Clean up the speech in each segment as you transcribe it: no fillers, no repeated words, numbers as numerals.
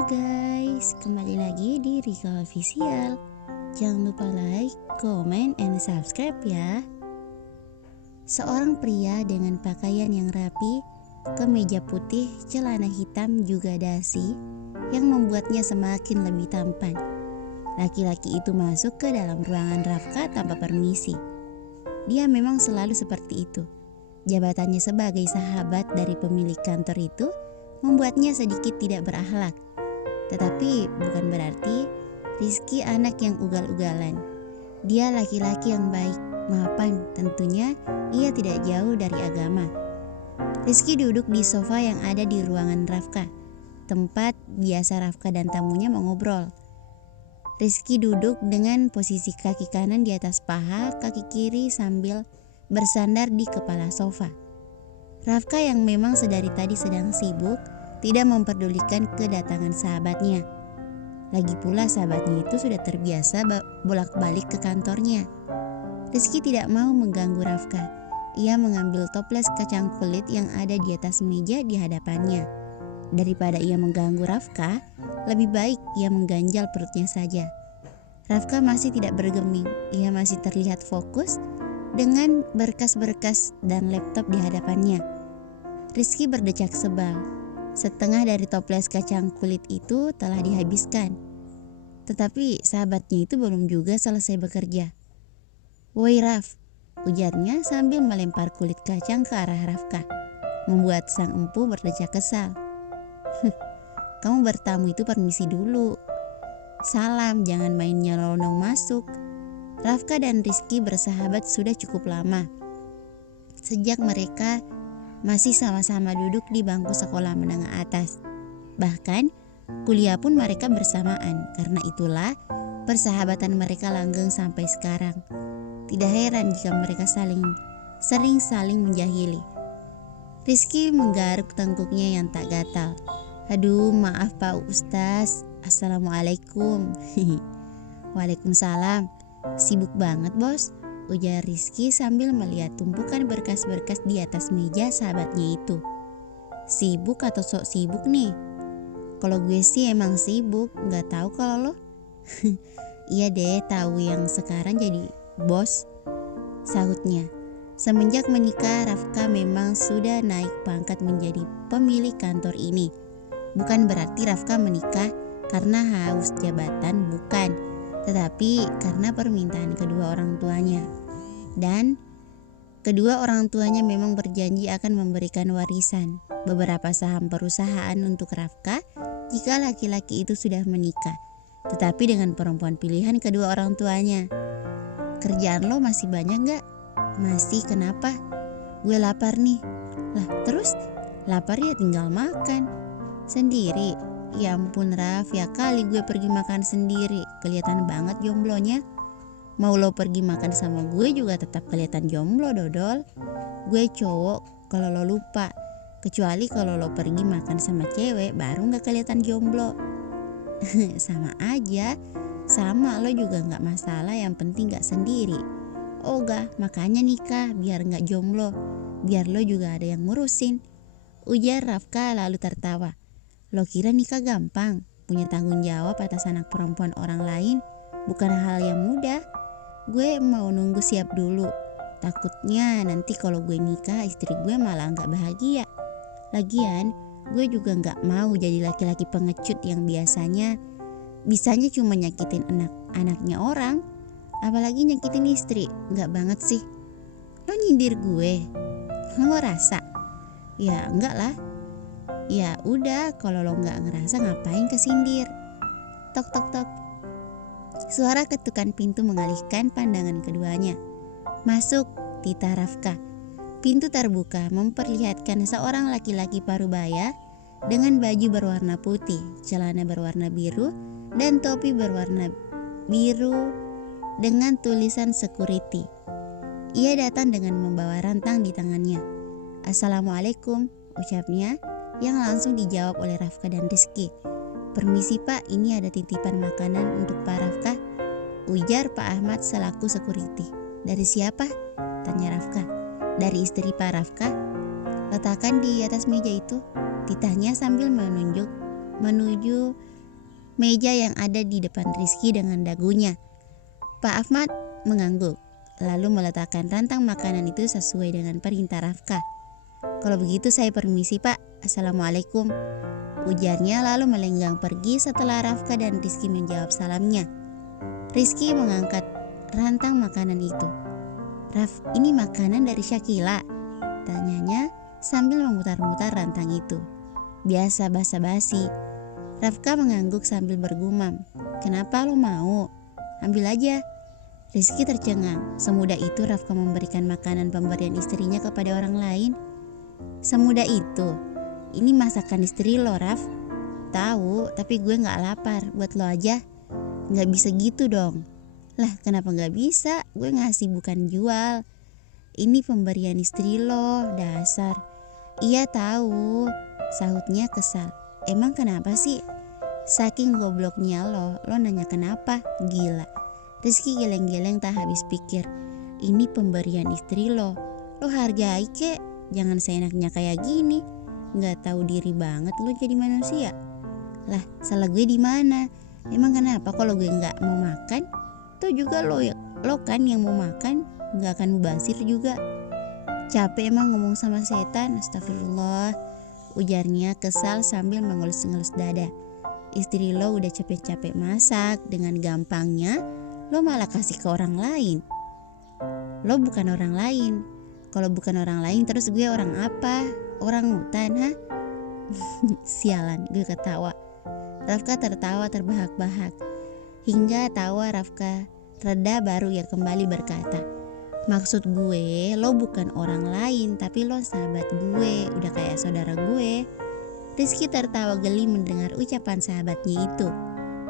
Halo guys, kembali lagi di Rika Official. Jangan lupa like, comment, and subscribe ya. Seorang pria dengan pakaian yang rapi, kemeja putih, celana hitam juga dasi, yang membuatnya semakin lebih tampan. Laki-laki itu masuk ke dalam ruangan Rafka tanpa permisi. Dia memang selalu seperti itu. Jabatannya sebagai sahabat dari pemilik kantor itu membuatnya sedikit tidak berakhlak. Tetapi bukan berarti Rizky anak yang ugal-ugalan. Dia laki-laki yang baik, mapan, tentunya ia tidak jauh dari agama. Rizky duduk di sofa yang ada di ruangan Rafka, tempat biasa Rafka dan tamunya mengobrol. Rizky duduk dengan posisi kaki kanan di atas paha, kaki kiri sambil bersandar di kepala sofa. Rafka yang memang sedari tadi sedang sibuk tidak memperdulikan kedatangan sahabatnya. Lagi pula sahabatnya itu sudah terbiasa bolak-balik ke kantornya. Rizky tidak mau mengganggu Rafka. Ia mengambil toples kacang kulit yang ada di atas meja di hadapannya. Daripada ia mengganggu Rafka, lebih baik ia mengganjal perutnya saja. Rafka masih tidak bergeming. Ia masih terlihat fokus dengan berkas-berkas dan laptop di hadapannya. Rizky berdecak sebal. Setengah dari toples kacang kulit itu telah dihabiskan. Tetapi sahabatnya itu belum juga selesai bekerja. "Woi Raf," ujarnya sambil melempar kulit kacang ke arah Rafka, membuat sang empu berdecak kesal. "Kamu bertamu itu permisi dulu. Salam, jangan main nyelonong masuk." Rafka dan Rizky bersahabat sudah cukup lama. Sejak mereka masih sama-sama duduk di bangku sekolah menengah atas. Bahkan kuliah pun mereka bersamaan. Karena itulah persahabatan mereka langgeng sampai sekarang. Tidak heran jika mereka sering saling menjahili. Rizky menggaruk tengkuknya yang tak gatal. "Aduh, maaf Pak Ustaz. Assalamualaikum." "Waalaikumsalam. Sibuk banget bos," ujar Rizky sambil melihat tumpukan berkas-berkas di atas meja sahabatnya itu. "Sibuk atau sok sibuk nih?" "Kalau gue sih emang sibuk, gak tahu kalau lo." "Iya deh, tahu yang sekarang jadi bos," sahutnya. Semenjak menikah, Rafka memang sudah naik pangkat menjadi pemilik kantor ini. Bukan berarti Rafka menikah karena haus jabatan, bukan. Tetapi karena permintaan kedua orang tuanya. Dan kedua orang tuanya memang berjanji akan memberikan warisan beberapa saham perusahaan untuk Rafka jika laki-laki itu sudah menikah. Tetapi dengan perempuan pilihan kedua orang tuanya. "Kerjaan lo masih banyak gak?" "Masih, kenapa?" "Gue lapar nih." "Lah terus? Lapar ya tinggal makan." "Sendiri?" "Ya ampun Raf, ya kali gue pergi makan sendiri. Kelihatan banget jomblonya." "Mau lo pergi makan sama gue juga tetap kelihatan jomblo dodol. Gue cowok kalau lo lupa. Kecuali kalau lo pergi makan sama cewek baru gak kelihatan jomblo." "Sama aja. Sama lo juga gak masalah, yang penting gak sendiri." "Ogah, makanya nikah biar gak jomblo. Biar lo juga ada yang ngurusin," ujar Rafka lalu tertawa. "Lo kira nikah gampang? Punya tanggung jawab atas anak perempuan orang lain bukan hal yang mudah. Gue mau nunggu siap dulu. Takutnya nanti kalau gue nikah istri gue malah gak bahagia. Lagian gue juga gak mau jadi laki-laki pengecut yang bisanya cuma nyakitin anak-anaknya orang. Apalagi nyakitin istri. Gak banget sih." "Lo nyindir gue? Lo rasa?" "Ya enggak lah." "Ya udah, kalau lo nggak ngerasa ngapain kesindir?" Tok tok tok. Suara ketukan pintu mengalihkan pandangan keduanya. "Masuk," titah Rafka. Pintu terbuka memperlihatkan seorang laki-laki parubaya dengan baju berwarna putih, celana berwarna biru, dan topi berwarna biru dengan tulisan security. Ia datang dengan membawa rantang di tangannya. "Assalamualaikum," ucapnya, yang langsung dijawab oleh Rafka dan Rizky. "Permisi Pak, ini ada titipan makanan untuk Pak Rafka," ujar Pak Ahmad selaku security. "Dari siapa?" tanya Rafka. "Dari istri Pak Rafka." "Letakkan di atas meja itu," titahnya sambil menunjuk menuju meja yang ada di depan Rizky dengan dagunya. Pak Ahmad mengangguk, lalu meletakkan rantang makanan itu sesuai dengan perintah Rafka. Kalau begitu saya permisi Pak, Assalamualaikum, ujarnya lalu melenggang pergi setelah Rafka dan Rizky menjawab salamnya. Rizky mengangkat rantang makanan itu. Raf, ini makanan dari Syakila, tanyanya sambil memutar-mutar rantang itu. Biasa basa-basi. Rafka mengangguk sambil bergumam. Kenapa lo mau? Ambil aja. Rizky tercengang. Semudah itu Rafka memberikan makanan pemberian istrinya kepada orang lain. Semudah itu. Ini masakan istri lo, Raf. Tahu, tapi gue gak lapar. Buat lo aja. Gak bisa gitu dong. Lah, kenapa gak bisa? Gue ngasih bukan jual. Ini pemberian istri lo, dasar. Iya tahu, sahutnya kesal. Emang kenapa sih? Saking gobloknya lo nanya kenapa? Gila. Rizky geleng-geleng tak habis pikir. Ini pemberian istri lo hargai kek. Jangan seenaknya kayak gini. Nggak tahu diri banget lo jadi manusia. Lah, salah gue di mana? Emang kenapa kalau gue nggak mau makan? Tuh juga lo kan yang mau makan, nggak akan mubazir juga. Capek emang ngomong sama setan. Astagfirullah, ujarnya kesal sambil mengelus-ngelus dada. Istri lo udah capek-capek masak, dengan gampangnya lo malah kasih ke orang lain. Lo bukan orang lain. Kalau bukan orang lain terus gue orang apa? Orang hutan, ha? Sialan, gue ketawa. Rafka tertawa terbahak-bahak. Hingga tawa Rafka reda baru ia kembali berkata, maksud gue lo bukan orang lain, tapi lo sahabat gue, udah kayak saudara gue. Rizky tertawa geli mendengar ucapan sahabatnya itu.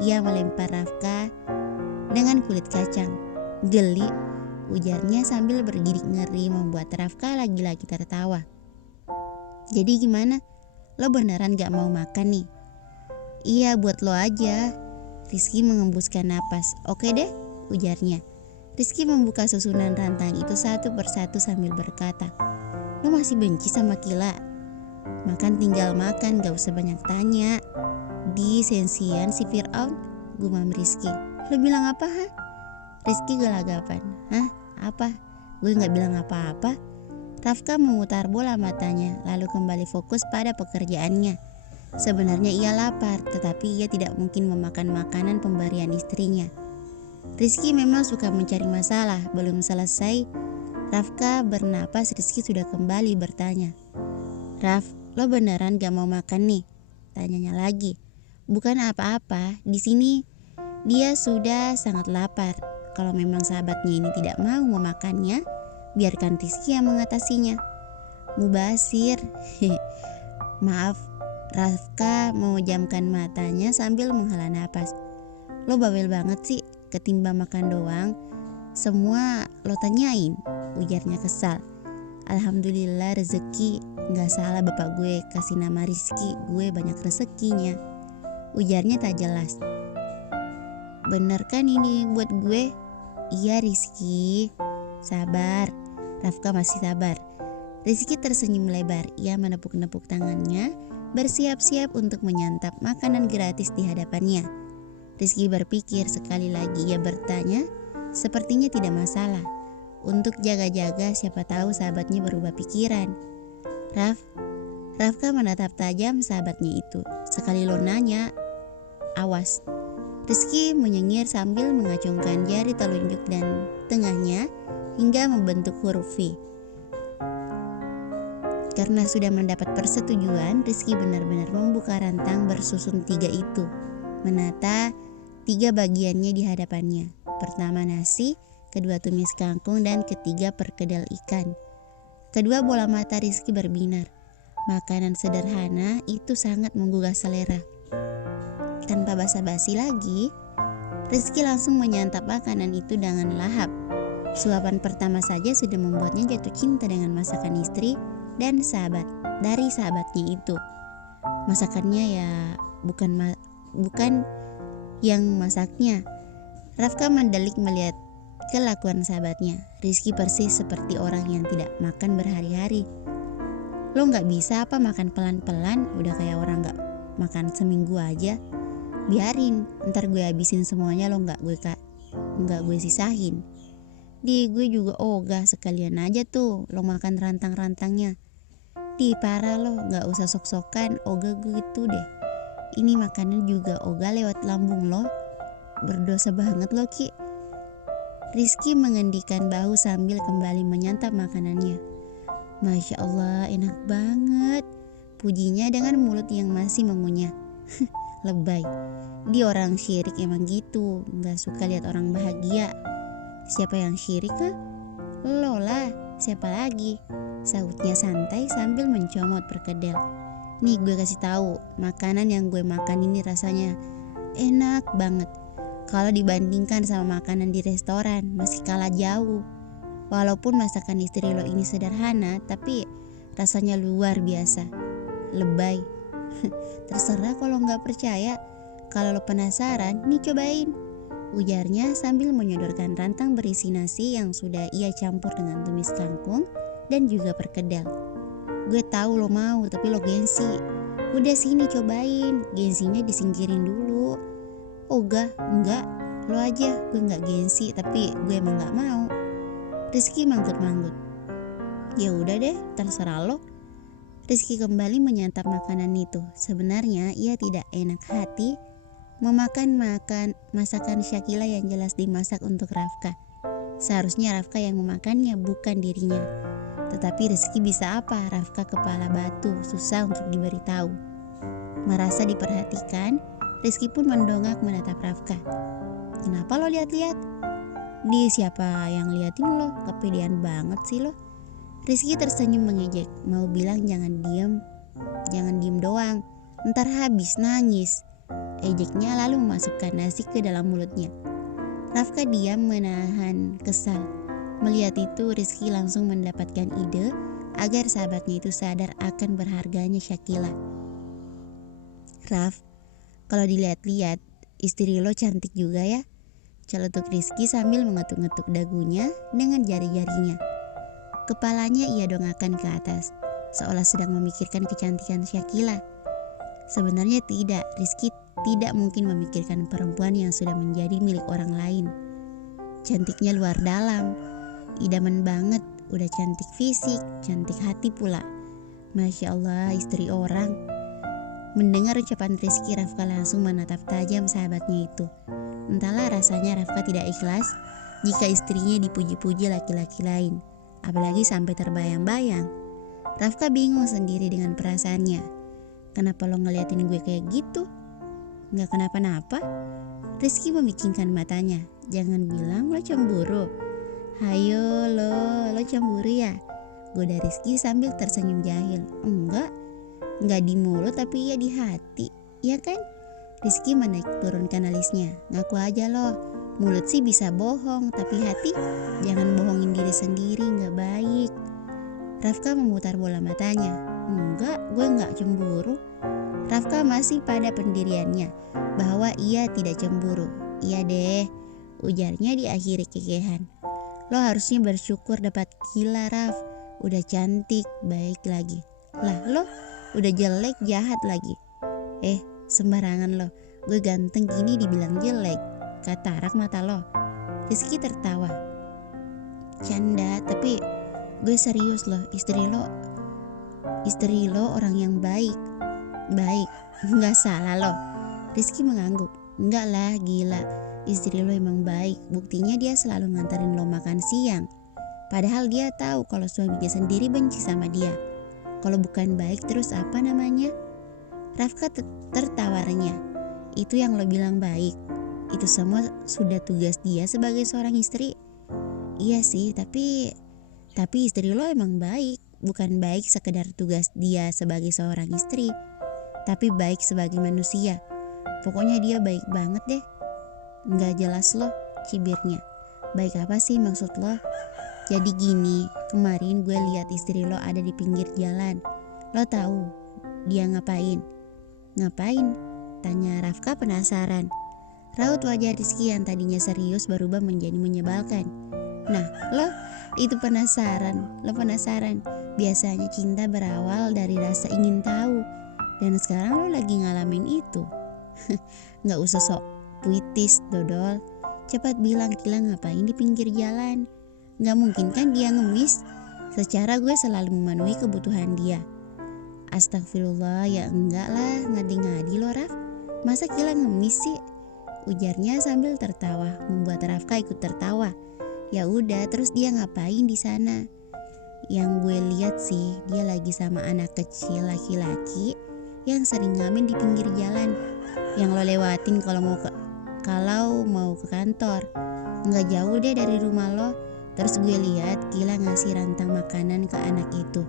Ia melempar Rafka dengan kulit kacang. Geli, ujarnya sambil bergidik ngeri membuat Rafka lagi-lagi tertawa. Jadi gimana? Lo beneran gak mau makan nih? Iya, buat lo aja. Rizky mengembuskan napas. Oke deh, ujarnya. Rizky membuka susunan rantang itu satu persatu sambil berkata, lo masih benci sama Kila? Makan tinggal makan, gak usah banyak tanya. Di sensian si Fir'aun, gumam Rizky. Lo bilang apa, ha? Rizky gelagapan. Hah? Apa? Gue gak bilang apa-apa. Rafka memutar bola matanya, lalu kembali fokus pada pekerjaannya. Sebenarnya ia lapar, tetapi ia tidak mungkin memakan makanan pemberian istrinya. Rizky memang suka mencari masalah. Belum selesai Rafka bernapas, Rizky sudah kembali bertanya. Raf, lo beneran gak mau makan nih? Tanyanya lagi. Bukan apa-apa, di sini dia sudah sangat lapar. Kalau memang sahabatnya ini tidak mau memakannya, biarkan Rizky yang mengatasinya. Mubazir. Maaf, Rafka memejamkan matanya sambil menghela napas. Lo bawel banget sih, ketimbang makan doang semua lo tanyain, ujarnya kesal. Alhamdulillah rezeki, gak salah bapak gue kasih nama Rizky, gue banyak rezekinya, ujarnya tak jelas. Bener kan ini buat gue? Iya Rizky, sabar. Rafka masih sabar. Rizky tersenyum lebar. Ia menepuk-nepuk tangannya, bersiap-siap untuk menyantap makanan gratis di hadapannya. Rizky berpikir sekali lagi. Ia bertanya, sepertinya tidak masalah. Untuk jaga-jaga, siapa tahu sahabatnya berubah pikiran. Rafka menatap tajam sahabatnya itu. Sekali lo nanya, awas. Rizky menyengir sambil mengacungkan jari telunjuk dan tengahnya hingga membentuk huruf V. Karena sudah mendapat persetujuan, Rizky benar-benar membuka rantang bersusun 3 itu, menata 3 bagiannya di hadapannya. Pertama nasi, kedua tumis kangkung, dan ketiga perkedel ikan. Kedua bola mata Rizky berbinar. Makanan sederhana itu sangat menggugah selera. Tanpa basa-basi lagi, Rizky langsung menyantap makanan itu dengan lahap. Suapan pertama saja sudah membuatnya jatuh cinta dengan masakan istri dan sahabatnya itu. Masakannya ya bukan yang masaknya. Rafka mendelik melihat kelakuan sahabatnya. Rizky persis seperti orang yang tidak makan berhari-hari. Lo gak bisa apa makan pelan-pelan, udah kayak orang gak makan seminggu aja. Biarin, ntar gue habisin semuanya lo, nggak gue sisahin. Gue juga ogah, sekalian aja tuh lo makan rantang-rantangnya. Parah lo, nggak usah sok-sokan ogah gue gitu deh. Ini makanan juga ogah lewat lambung lo. Berdosa banget lo, Ki. Rizky mengendikan bahu sambil kembali menyantap makanannya. Masya Allah, enak banget, pujinya dengan mulut yang masih mengunyah. Lebay, dia orang syirik emang gitu, gak suka lihat orang bahagia. Siapa yang syirik kah? Lo lah, siapa lagi? Sahutnya santai sambil mencomot perkedel. Nih gue kasih tahu, makanan yang gue makan ini rasanya enak banget. Kalau dibandingkan sama makanan di restoran, masih kalah jauh. Walaupun masakan istri lo ini sederhana, tapi rasanya luar biasa. Lebay. Terserah kalau nggak percaya. Kalau lo penasaran, nih cobain, ujarnya sambil menyodorkan rantang berisi nasi yang sudah ia campur dengan tumis kangkung dan juga perkedel. Gue tahu lo mau, tapi lo gengsi. Udah sini cobain, gengsinya disingkirin dulu. Ogah, enggak, lo aja. Gue nggak gengsi, tapi gue emang nggak mau. Rizky manggut-manggut. Ya udah deh, terserah lo. Rizky kembali menyantap makanan itu. Sebenarnya ia tidak enak hati memakan masakan Syakila yang jelas dimasak untuk Rafka. Seharusnya Rafka yang memakannya, bukan dirinya. Tetapi Rizky bisa apa? Rafka kepala batu, susah untuk diberitahu. Merasa diperhatikan, Rizky pun mendongak menatap Rafka. Kenapa lo lihat-lihat? Siapa yang liatin lo? Kepedean banget sih lo. Rizky tersenyum mengejek, mau bilang jangan diem doang, ntar habis nangis. Ejeknya lalu memasukkan nasi ke dalam mulutnya. Rafka diam menahan kesal. Melihat itu, Rizky langsung mendapatkan ide agar sahabatnya itu sadar akan berharganya Syakila. Raf, kalau dilihat-lihat, istri lo cantik juga ya, celetuk Rizky sambil mengetuk-ngetuk dagunya dengan jari-jarinya. Kepalanya ia dongakkan ke atas, seolah sedang memikirkan kecantikan Syakila. Sebenarnya tidak, Rizky tidak mungkin memikirkan perempuan yang sudah menjadi milik orang lain. Cantiknya luar dalam, idaman banget, udah cantik fisik, cantik hati pula. Masya Allah, istri orang. Mendengar ucapan Rizky, Rafka langsung menatap tajam sahabatnya itu. Entahlah rasanya Rafka tidak ikhlas jika istrinya dipuji-puji laki-laki lain, apalagi sampai terbayang-bayang. Rafka bingung sendiri dengan perasaannya. Kenapa lo ngeliatin gue kayak gitu? Gak kenapa-napa? Rizky memikirkan matanya. Jangan bilang lo cemburu. Hayo lo cemburu ya? Goda Rizky sambil tersenyum jahil. Enggak di mulut tapi ya di hati, ya kan? Rizky menaik turunkan alisnya. Ngaku aja lo. Mulut sih bisa bohong, tapi hati jangan bohongin diri sendiri, gak baik. Rafka memutar bola matanya. Enggak, gue gak cemburu. Rafka masih pada pendiriannya bahwa ia tidak cemburu. Iya deh, ujarnya diakhiri kekehan. Lo harusnya bersyukur dapat Kila, Raf. Udah cantik, baik lagi. Lah lo udah jelek, jahat lagi. Sembarangan lo. Gue ganteng gini dibilang jelek. Katarak mata lo. Rizky tertawa. Canda, tapi gue serius loh. Istri lo orang yang baik. Baik, nggak salah lo. Rizky mengangguk. Enggak lah, gila. Istri lo emang baik. Buktinya dia selalu nganterin lo makan siang. Padahal dia tahu kalau suaminya sendiri benci sama dia. Kalau bukan baik terus apa namanya? Rafka tertawarnya. Itu yang lo bilang baik. Itu semua sudah tugas dia sebagai seorang istri. Iya sih, tapi istri lo emang baik. Bukan baik sekedar tugas dia sebagai seorang istri, tapi baik sebagai manusia. Pokoknya dia baik banget deh. Nggak jelas lo, cibirnya. Baik apa sih maksud lo? Jadi gini, kemarin gue lihat istri lo ada di pinggir jalan. Lo tahu dia ngapain? Ngapain? Tanya Rafka penasaran. Raut wajah Rizky yang tadinya serius berubah menjadi menyebalkan. Nah, lo itu penasaran. Lo penasaran. Biasanya cinta berawal dari rasa ingin tahu. Dan sekarang lo lagi ngalamin itu. Gak usah sok puitis, dodol. Cepat bilang Kila ngapain di pinggir jalan. Gak mungkin kan dia ngemis. Secara gue selalu memenuhi kebutuhan dia. Astagfirullah, ya enggak lah, ngadi-ngadi lo Raf. Masa Kila ngemis sih? Ujarnya sambil tertawa, membuat Rafka ikut tertawa. Ya udah, terus dia ngapain di sana? Yang gue lihat sih, dia lagi sama anak kecil laki-laki yang sering ngamen di pinggir jalan, yang lo lewatin kalau mau ke kantor. Nggak jauh deh dari rumah lo. Terus gue lihat Kila ngasih rantang makanan ke anak itu.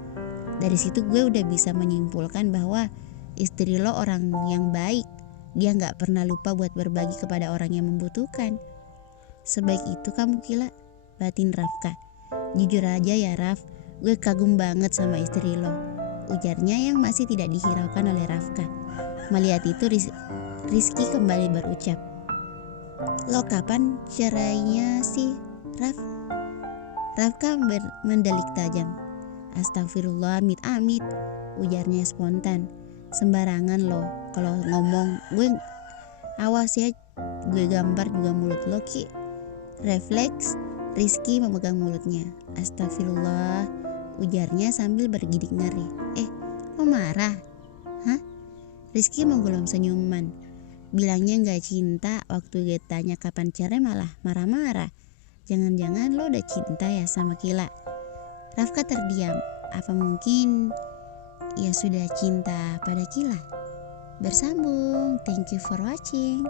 Dari situ gue udah bisa menyimpulkan bahwa istri lo orang yang baik. Dia nggak pernah lupa buat berbagi kepada orang yang membutuhkan. Sebaik itu kamu Kila, batin Rafka. Jujur aja ya Raf, gue kagum banget sama istri lo, ujarnya yang masih tidak dihiraukan oleh Rafka. Melihat itu Rizky kembali berucap, lo kapan cerainya sih Raf? Rafka mendelik tajam. Astagfirullah, amit-amit, ujarnya spontan. Sembarangan lo kalau ngomong, gue awas ya, gue gambar juga mulut lo Ki. Refleks Rizky memegang mulutnya. Astagfirullah, ujarnya sambil bergidik ngeri. Lo marah? Hah? Rizky menggulung senyuman. Bilangnya gak cinta, waktu gue tanya kapan cerai malah marah-marah. Jangan-jangan lo udah cinta ya sama Kila? Rafka terdiam. Apa mungkin ia sudah cinta pada Kila? Bersambung. Thank you for watching.